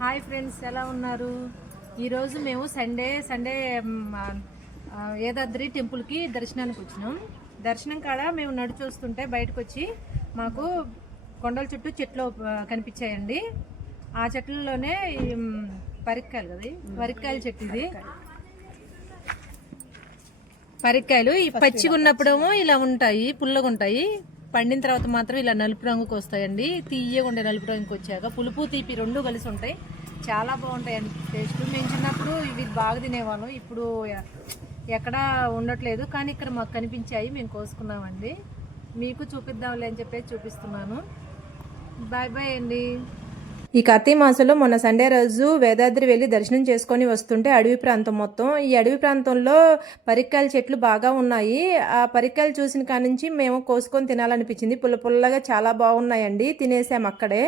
Hi friends, ఎలా ఉన్నారు? ఈరోజు మేము సండే యాదాద్రి టెంపుల్కి దర్శనానికి వచ్చినాం. దర్శనం కాడ మేము నడిచి వస్తుంటే బయటకు వచ్చి మాకు కొండల చుట్టూ చెట్లు కనిపించాయండి. ఆ చెట్లలోనే పరిక్కాయలు కదా, పరిక్కాయల చెట్టు ఇది. పరిక్కాయలు ఈ పచ్చిగా ఉన్నప్పుడేమో ఇలా ఉంటాయి, పుల్లగా ఉంటాయి. పండిన తర్వాత మాత్రం ఇలా నలుపు రంగుకి వస్తాయండి. తీయగా ఉండే నలుపు రంగుకి వచ్చాక పులుపు తీపి రెండు కలిసి ఉంటాయి. చాలా బాగుంటాయండి టేస్ట్. మేము చిన్నప్పుడు ఇవి బాగా తినేవాళ్ళం. ఇప్పుడు ఎక్కడా ఉండట్లేదు, కానీ ఇక్కడ మాకు కనిపించాయి, మేము కోసుకున్నామండి. మీకు చూపిద్దాంలే అని చెప్పేసి చూపిస్తున్నాను. బాయ్ బాయ్ అండి. ఈ కార్తీక మాసంలో మొన్న సండే రోజు వేదాద్రి వెళ్ళి దర్శనం చేసుకొని వస్తుంటే అడవి ప్రాంతం మొత్తం, ఈ అడవి ప్రాంతంలో పరిక్కాయల చెట్లు బాగా ఉన్నాయి. ఆ పరిక్కాయలు చూసిన కాడి నుంచి మేము కోసుకొని తినాలనిపించింది. పుల్ల పుల్లగా చాలా బాగున్నాయండి, తినేసాం అక్కడే.